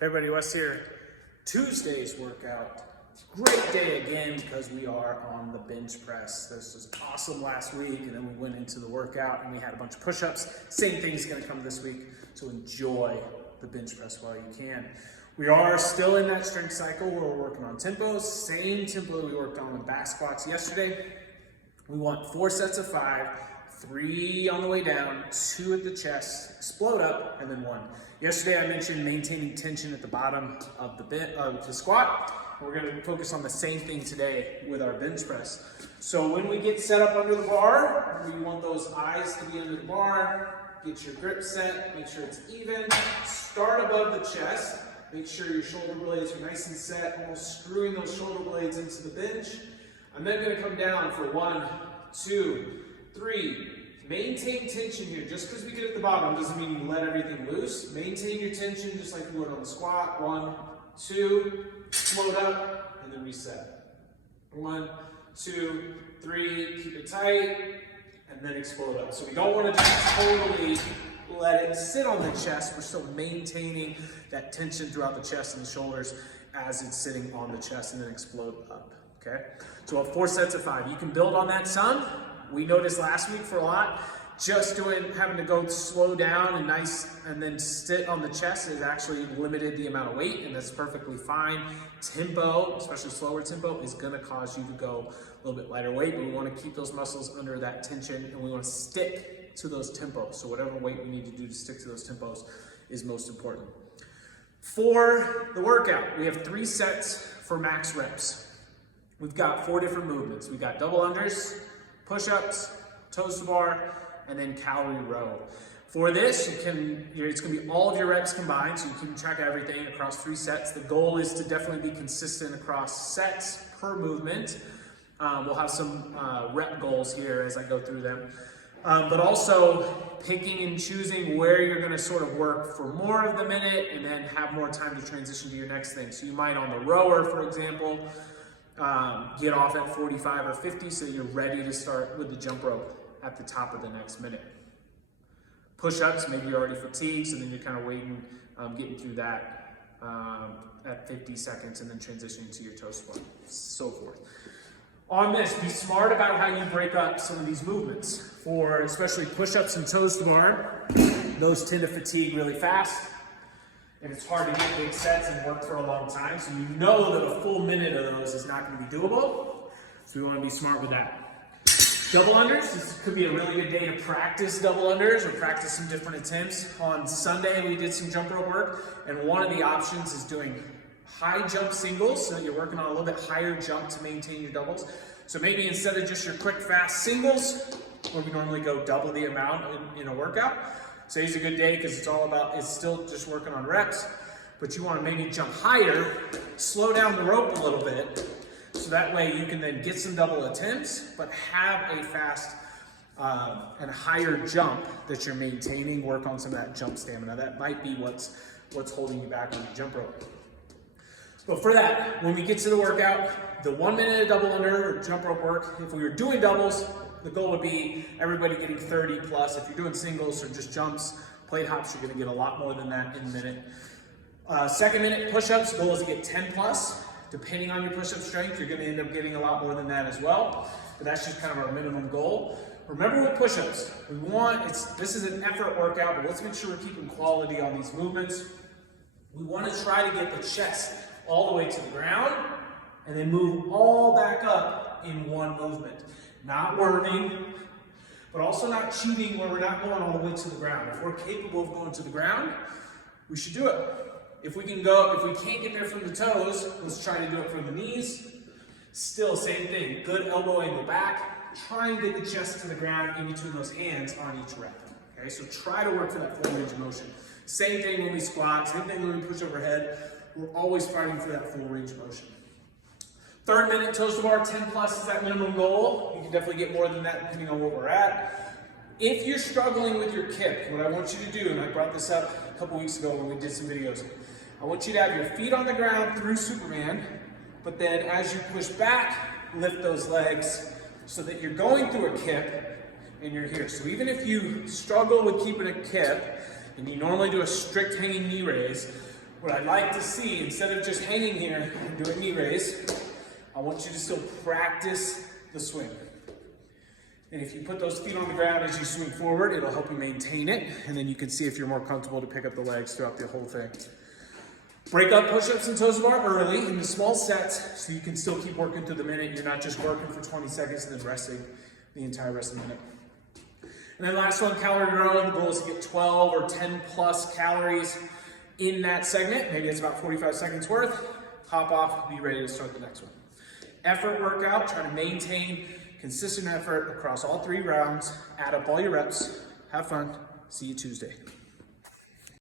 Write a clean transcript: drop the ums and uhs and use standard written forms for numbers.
Hey everybody, Wes here. Tuesday's workout. Great day again because we are on the bench press. This was awesome last week, and then we went into the workout and we had a bunch of push-ups. Same thing is going to come this week, so enjoy the bench press while you can. We are still in that strength cycle where we're working on tempos. Same tempo we worked on with back squats yesterday. We want 4 sets of 5, 3 on the way down, 2 at the chest, explode up, and then 1. Yesterday I mentioned maintaining tension at the bottom of the squat. We're going to focus on the same thing today with our bench press. So when we get set up under the bar, we want those eyes to be under the bar. Get your grip set, make sure it's even. Start above the chest. Make sure your shoulder blades are nice and set, almost screwing those shoulder blades into the bench. I'm then going to come down for 1, 2, 3. Maintain tension here. Just because we get at the bottom doesn't mean you let everything loose. Maintain your tension just like you would on the squat. 1, 2, float up, and then reset. 1, 2, 3, keep it tight, and then explode up. So we don't want to just totally let it sit on the chest. We're still maintaining that tension throughout the chest and the shoulders as it's sitting on the chest, and then explode up. Okay? So we'll have 4 sets of 5. You can build on that some. We noticed last week for a lot, just having to go slow down and then sit on the chest has actually limited the amount of weight, and that's perfectly fine. Tempo, especially slower tempo, is going to cause you to go a little bit lighter weight, but we want to keep those muscles under that tension, and we want to stick to those tempos. So whatever weight we need to do to stick to those tempos is most important. For the workout, we have 3 sets for max reps. We've got 4 different movements. We've got double unders, push-ups, toes to bar, and then calorie row. For this, it's going to be all of your reps combined, so you can track everything across 3 sets. The goal is to definitely be consistent across sets per movement. We'll have some rep goals here as I go through them. But also picking and choosing where you're going to sort of work for more of the minute and then have more time to transition to your next thing. So you might on the rower, for example, get off at 45 or 50 so you're ready to start with the jump rope at the top of the next minute. Push-ups, maybe you're already fatigued, so then you're kind of waiting, getting through that at 50 seconds and then transitioning to your toe squat, so forth. On this, be smart about how you break up some of these movements. For especially push-ups and toes to bar, those tend to fatigue really fast. And it's hard to get big sets and work for a long time, so you know that a full minute of those is not going to be doable. So we want to be smart with that. Double unders, this could be a really good day to practice double unders or practice some different attempts. On Sunday, we did some jump rope work, and one of the options is doing high jump singles, so that you're working on a little bit higher jump to maintain your doubles. So maybe instead of just your quick, fast singles, where we normally go double the amount in a workout, today's a good day because it's still just working on reps, but you want to maybe jump higher, slow down the rope a little bit, so that way you can then get some double attempts, but have a fast and higher jump that you're maintaining, work on some of that jump stamina. That might be what's holding you back on the jump rope. But for that, when we get to the workout, the 1 minute of double under or jump rope work, if we were doing doubles, the goal would be everybody getting 30 plus. If you're doing singles or just jumps, plate hops, you're going to get a lot more than that in a minute. Second minute push-ups, goal is to get 10 plus. Depending on your push-up strength, you're going to end up getting a lot more than that as well. But that's just kind of our minimum goal. Remember with push-ups, this is an effort workout, but let's make sure we're keeping quality on these movements. We want to try to get the chest all the way to the ground and then move all back up in one movement. Not worming, but also not cheating where we're not going all the way to the ground. If we're capable of going to the ground, we should do it. If we can't get there from the toes, let's try to do it from the knees. Still, same thing. Good elbow angle back. Try and get the chest to the ground in between those hands on each rep. Okay, so try to work for that full range of motion. Same thing when we squat, same thing when we push overhead. We're always fighting for that full range of motion. Third minute toes to bar, 10 plus is that minimum goal. You can definitely get more than that depending on where we're at. If you're struggling with your kip, what I want you to do, and I brought this up a couple weeks ago when we did some videos, I want you to have your feet on the ground through Superman, but then as you push back, lift those legs so that you're going through a kip and you're here. So even if you struggle with keeping a kip and you normally do a strict hanging knee raise, what I'd like to see, instead of just hanging here and doing knee raise, I want you to still practice the swing. And if you put those feet on the ground as you swing forward, it'll help you maintain it, and then you can see if you're more comfortable to pick up the legs throughout the whole thing. Break up push-ups and toes to bar early into small sets so you can still keep working through the minute. You're not just working for 20 seconds and then resting the entire rest of the minute. And then last one, calorie growing. The goal is to get 12 or 10 plus calories in that segment. Maybe it's about 45 seconds worth. Hop off, be ready to start the next one. Effort workout, try to maintain consistent effort across all 3 rounds. Add up all your reps. Have fun. See you Tuesday.